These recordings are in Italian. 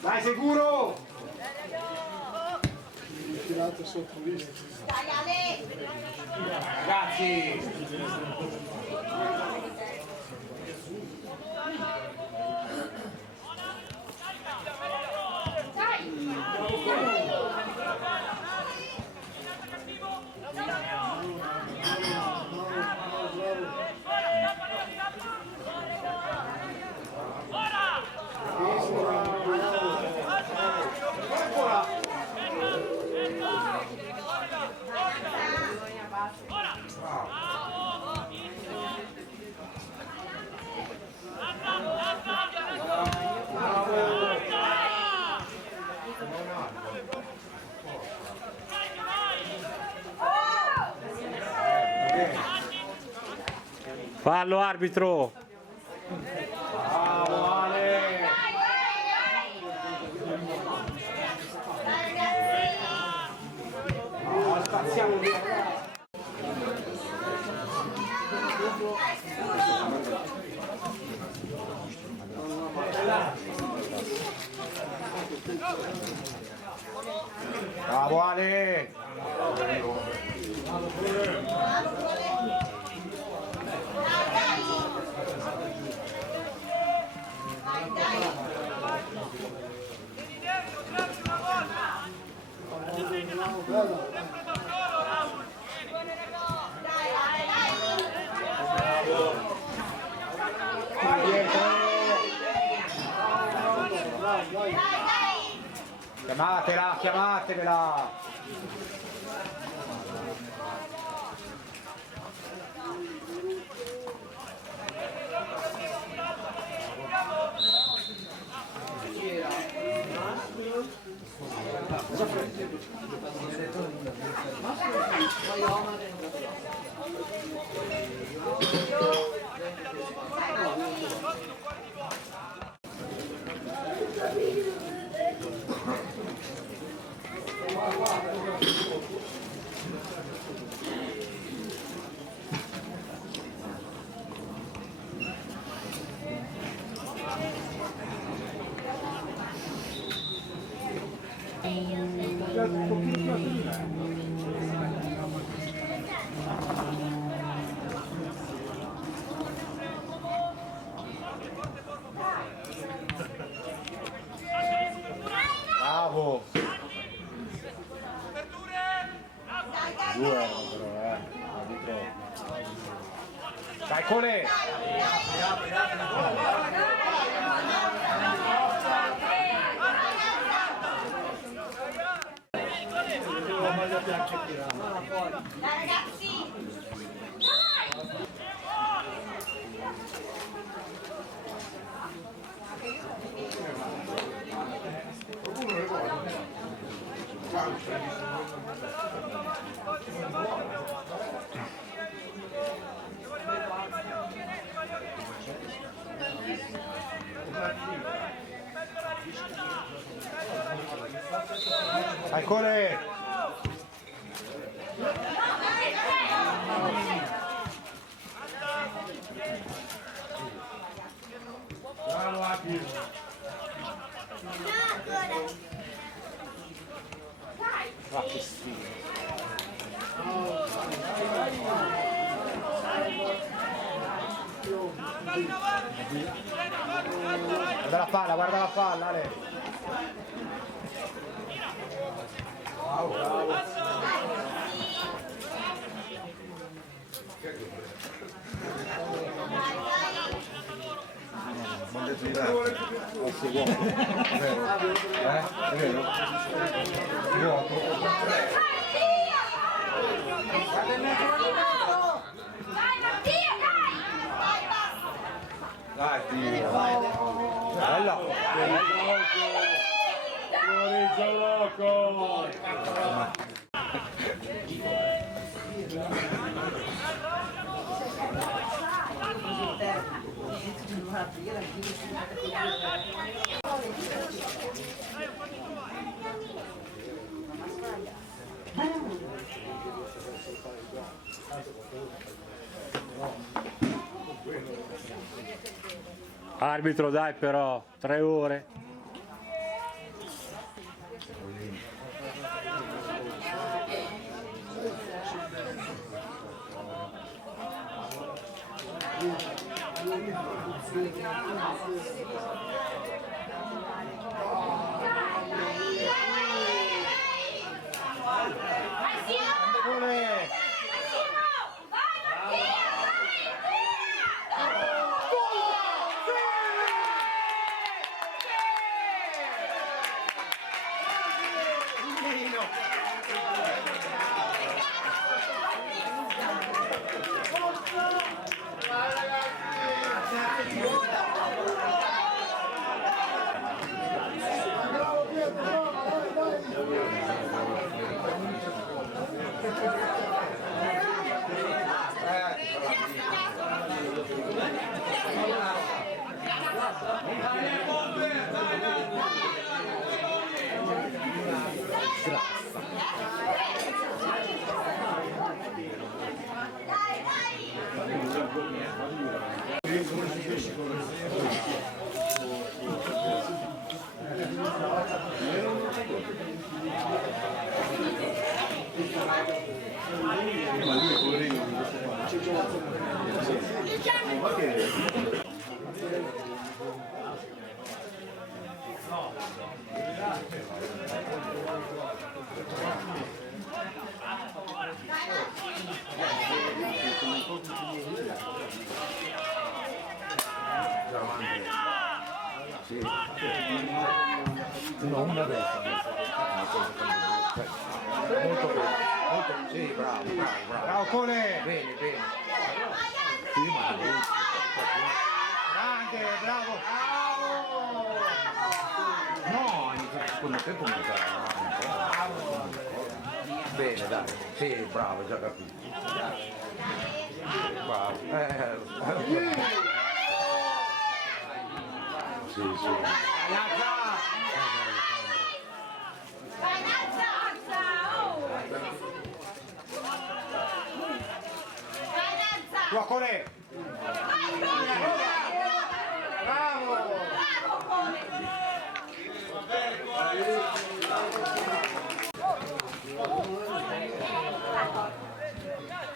Dai sicuro! Dai Ale! Ragazzi! Fallo arbitro! Bravo Ale! No, spaziamo via! Bravo Ale! Chiamatela, chiamatevela! Bravo! Due erano però, arbitro. Dai Cole! Dai ragazzi! Dai Cole! Bravo arbitro! Ah, che sfiga! Guarda la palla, Ale! Bravo, bravo! Non detto di dare. È vero? Vuoto. Vai Mattia, dai! Vai, basta! Dai, Dio. Bella. Fuori gioco! Arbitro, dai però, 3 ore. Vai Simo! Pure. Vai Simo! Vai Mattia! Una destra. Molto bene. Molto. Sì, bravo. Bravo Cone. Bene. Sì, ma Grande, bravo. no, nel secondo tempo non sarà. Bene, dai. Sì, bravo, già capito. Bravo. Sì. Vai Nazza! Vai Nazza! Tua Cone. Vai Cone! Bravo. Bravo Cone!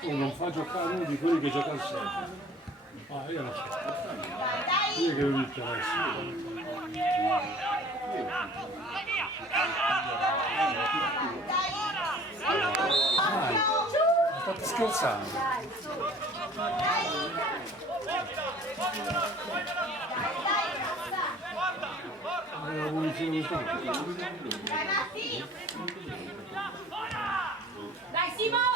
Non fa giocare uno di quelli che giocano sempre. Ah, io non so. Dai! Io che non mi interessa. State scherzando? È una punizione costante. Dai Matti! Dai Simo!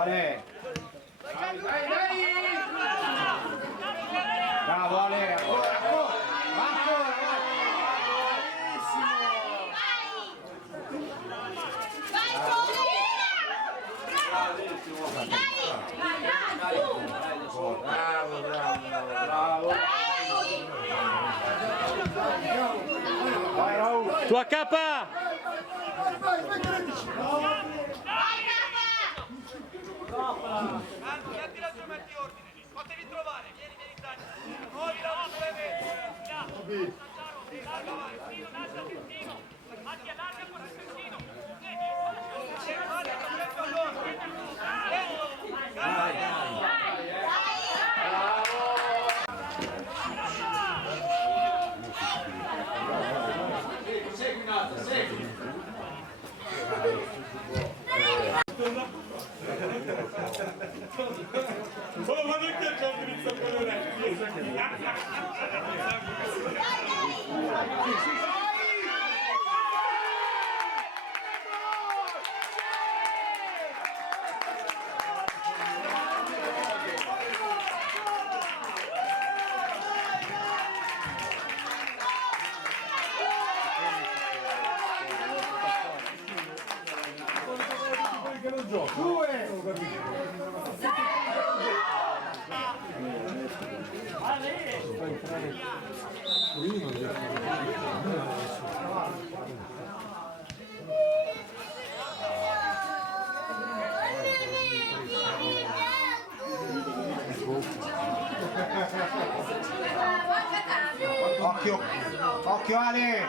Ale. Bravo Ale, ancora, ancora. Va ancora, va. Bravo, bravo. Vai Raul. Tua capa! Metti la giù, metti ordine, fatevi trovare, vieni Dani, muovi la mano, larga avanti, lascia Trentino, Mattia larga con Trentino, Oh, ma non che c'è un inizio con le orecchie. Che non gioca. Occhio, occhio Ale.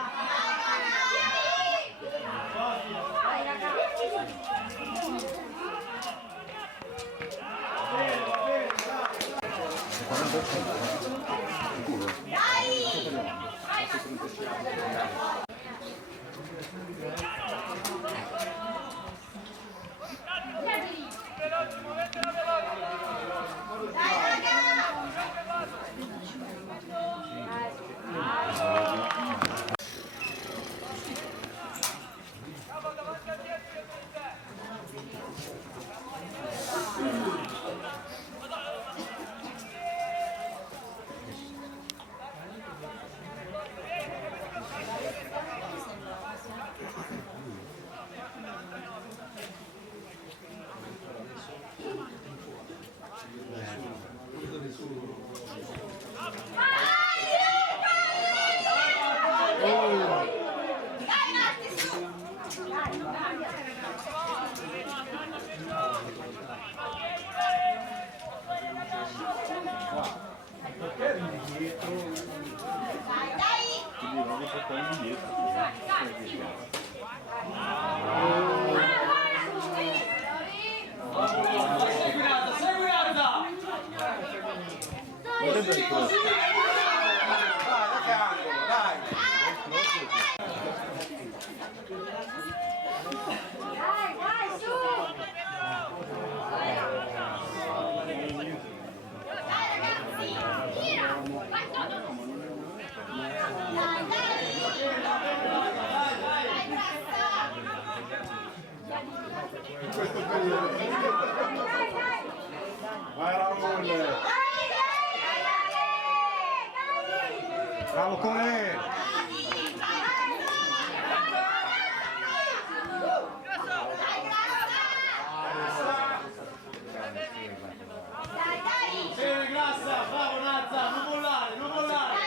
Vai Raul. Bravo Cole. Grassa, bravo Nazza, non mollare, non mollare.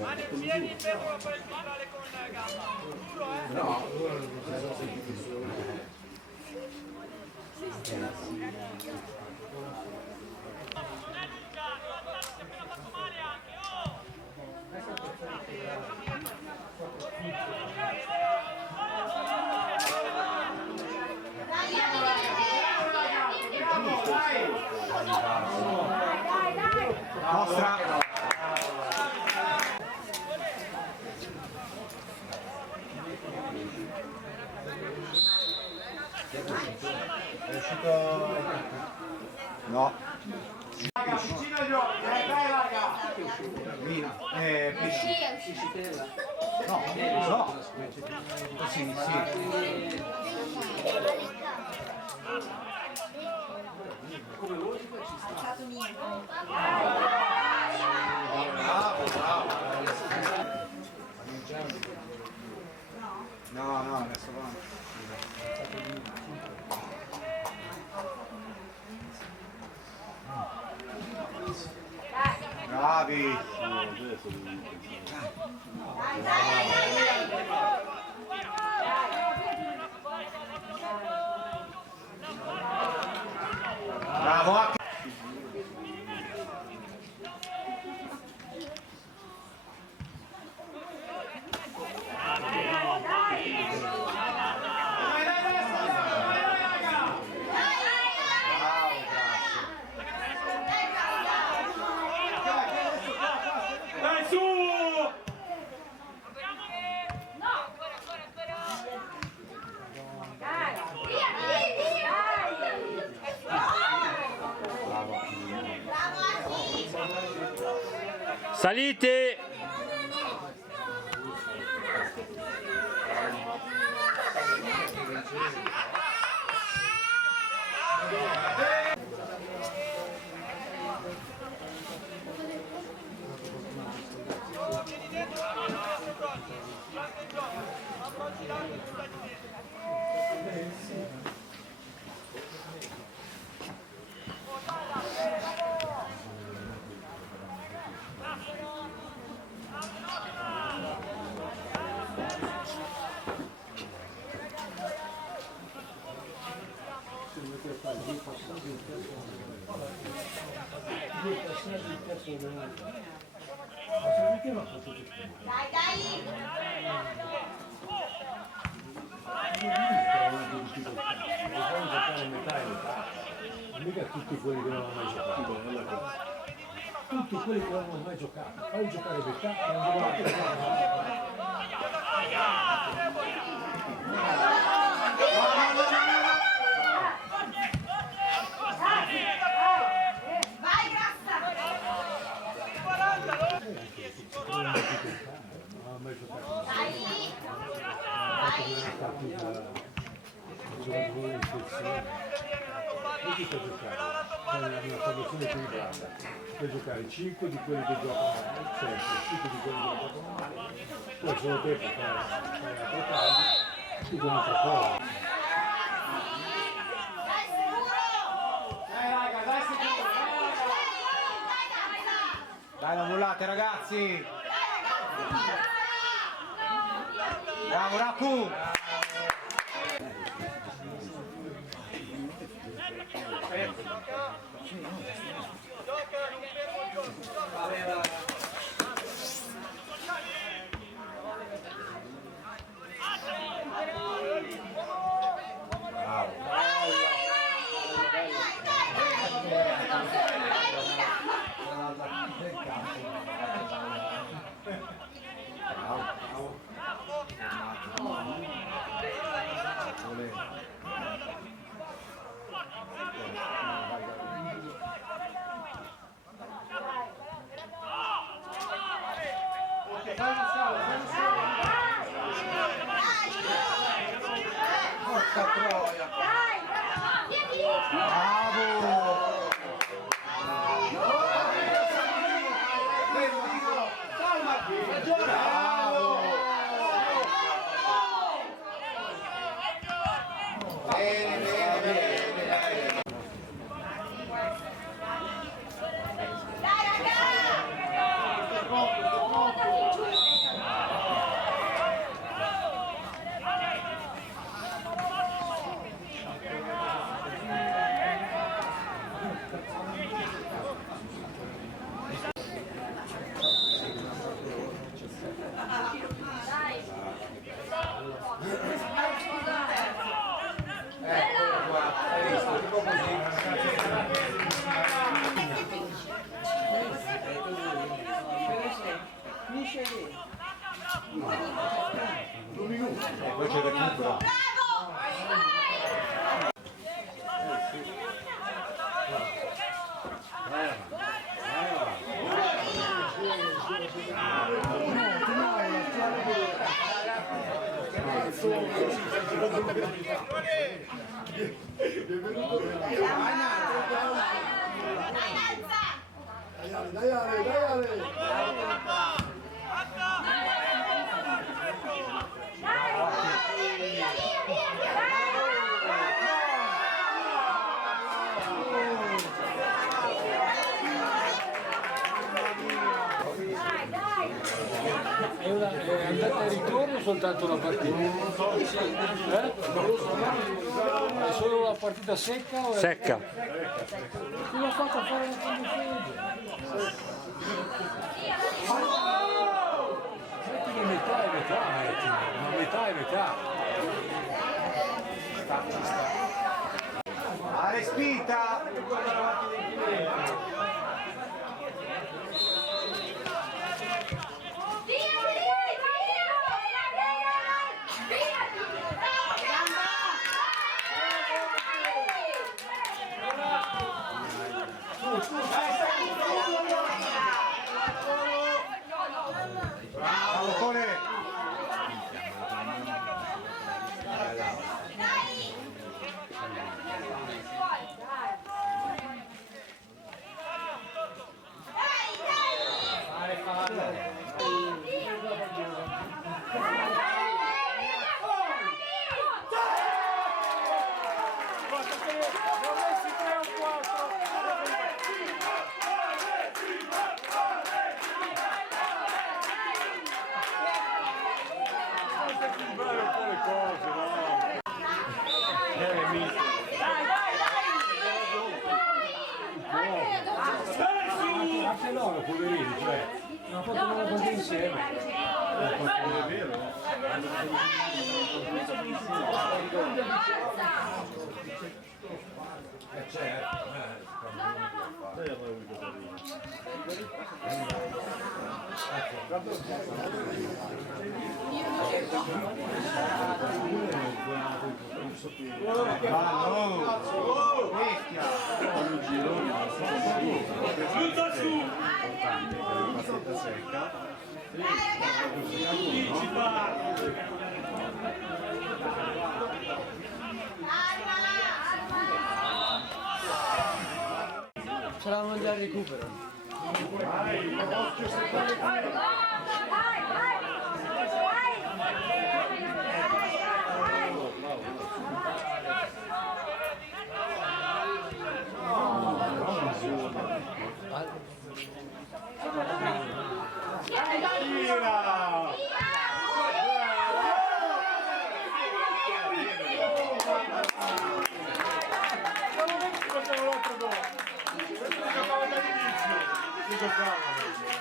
Mani in piedi, il ferro lo puoi incontrare con gamba. Duro, No. Dai, Nostra. È uscito... No. Raga, vicino agli occhi, dai raga. Vino. Pesci. No, no. Sì, sì. Bravo, bravo. No, no, adesso va. Bravi. Bravo. Dai su! Salite! Vieni dentro, durante il gioco. Approcci l'angolo, tu stai dentro. Dai, dai! Mica tutti quelli che non hanno mai giocato. Tutti quelli che non hanno mai giocato. Fai giocare Beccà e andiamo a Vai, Grassa! non hanno mai giocato. Dai! Tutti per giocare, c'è una formazione equilibrata, per giocare 5 di quelli che giocano sempre, 5 di quelli che giocano male, poi solo te per fare altro taglio, tu con un'altra cosa. Dai, sicuro! Dai raga, dai sicuro. Dai, non mollate ragazzi. Bravo Raku. Gioca, non fermo il gioco. Bravo. Dai Ale, dai Ale! È andata e ritorno soltanto una partita? È solo la partita secca? O è... Secca. Chi l'ha fatto fare la condizione? Mettili metà e metà, ma metà e metà. La respinta. Bravo Cole. Anche loro, poverini, cioè, non fatto una partita insieme. È vero? Giunta su! Sarà un mangiare recupero.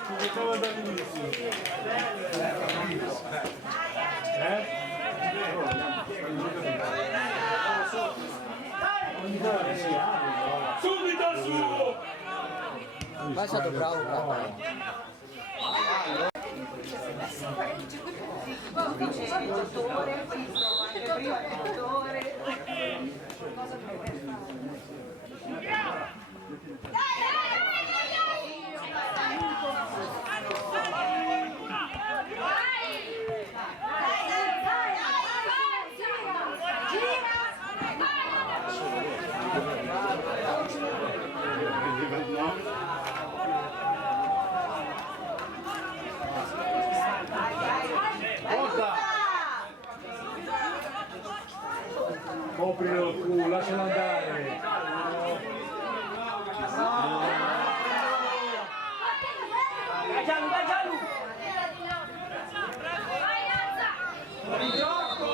Si giocava dall'inizio. Subito su! Ma è stato bravo papà. Coprilo il culo, lascialo andare. Dai Gianlu, dai Gianlu! In gioco!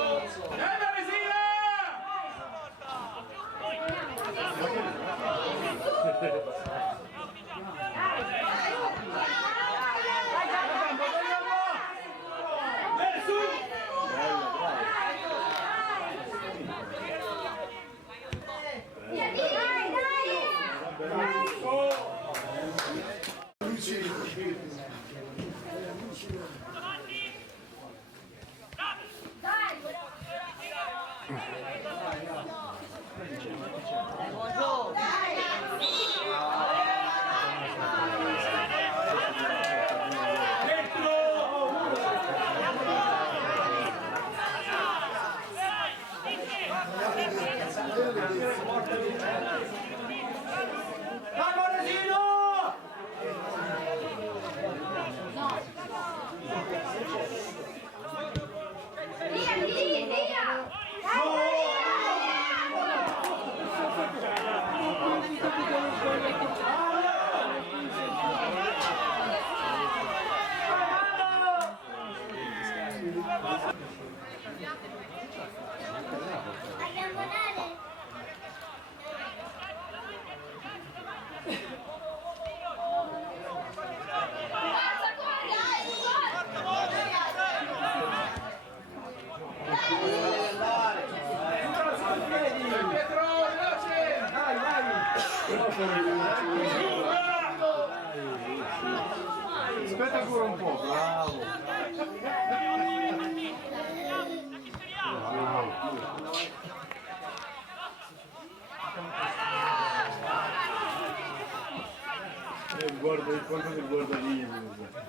Aspetta ancora un po', bravo. Guarda il conto del guardalino.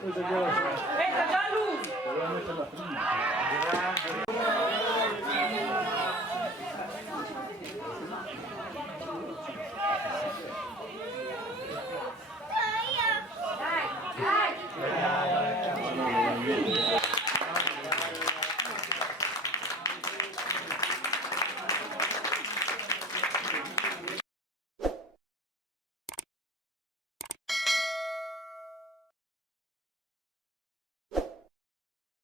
Questa è quella